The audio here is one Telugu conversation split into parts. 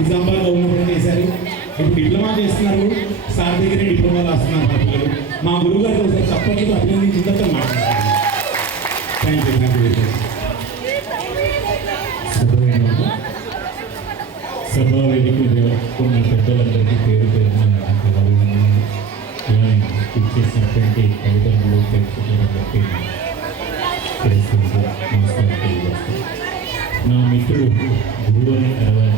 నిజామాబాద్లో ఉన్నప్పుడు చేశారు, ఇప్పుడు డిప్లొమా చేస్తున్నారు, సార్ దగ్గర డిప్లొమా రాస్తున్నారు మా పిల్లలు. మా గురువు గారితో ఒకసారి చప్పట్లతో అభినందించిన తర్వాత మాట్లాడతారు. Thank you, thank you. సభా వేదిక ఉన్న పెద్దలందరికీ పేరు పేరున ఇచ్చేసినటువంటి తల్లిదండ్రులు ప్రేక్షకులందరికీ నమస్కారం తెలియజేస్తాను. నా మిత్రుడు గురువు అయిన తర్వాత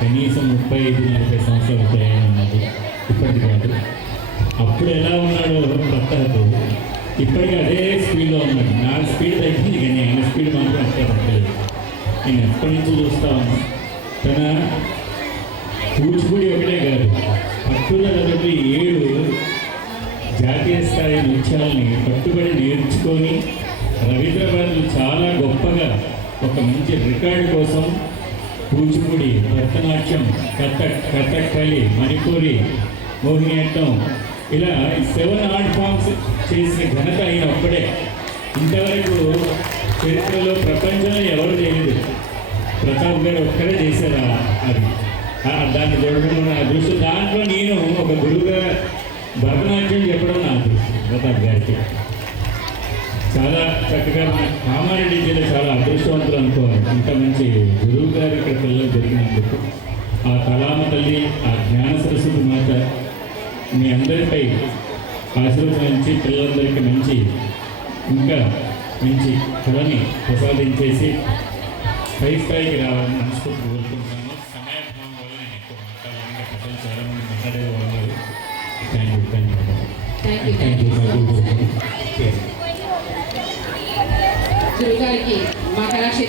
కనీసం 35-40 సంవత్సరాల ప్రయాణం ఉన్నది. ఇప్పటికి కాదు, అప్పుడు ఎలా ఉన్నాడో కొత్తతో ఇప్పటికీ అదే స్పీడ్లో ఉన్నాడు. నా స్పీడ్ తగ్గింది కానీ ఆయన స్పీడ్ మాత్రం అంతే తగ్గలేదు. నేను ఎప్పటి నుంచి చూస్తా ఉన్నాను. తన కూచిపూడి ఒకటే కాదు, పట్టుదలతో 7 జాతీయ స్థాయి నృత్యాలని పట్టుబడి నేర్చుకొని రవీంద్రబాద్ చాలా గొప్పగా ఒక మంచి రికార్డు కోసం కూచిపూడి, భరతనాట్యం, కథక్కళి, మణిపూరి, మోహినియాట్టం ఇలా 7 ఆర్ట్ ఫామ్స్ చేసిన ఘనత అయిన అప్పుడే. ఇంతవరకు చరిత్రలో ప్రపంచంలో ఎవరు చేయలేదు. ప్రతాప్ గారు ఒక్కడే చేశారు అది. దాన్ని చూడడం నా అదృష్టం. దాంట్లో నేను ఒక గురువుగా భరతనాట్యం చెప్పడం నా అదృష్టం. ప్రతాప్ గారికి చాలా చక్కగా కామారెడ్డి జిల్లా చాలా అదృష్టవంతులు అనుకోవాలి. ఇంత మంచి గురువు గారు ఇక్కడ పిల్లలు దొరికినందుకు ఆ కళామ తల్లి, ఆ జ్ఞాన సరస్వతి మాత మీ అందరిపై ఆశీర్వదించి పిల్లలందరికీ ఇంకా మంచి కళని ప్రసాదించేసి పై స్థాయికి రావాలని మనస్ఫూర్తి కోరుకుంటున్నాను. సమయాభావం వల్ల నేను ఎక్కువ మాట్లాడాలని ప్రజలు చాలామంది మాట్లాడే వాళ్ళు. Thank you, thank you. గురుగారికి మా కళాక్షేత్ర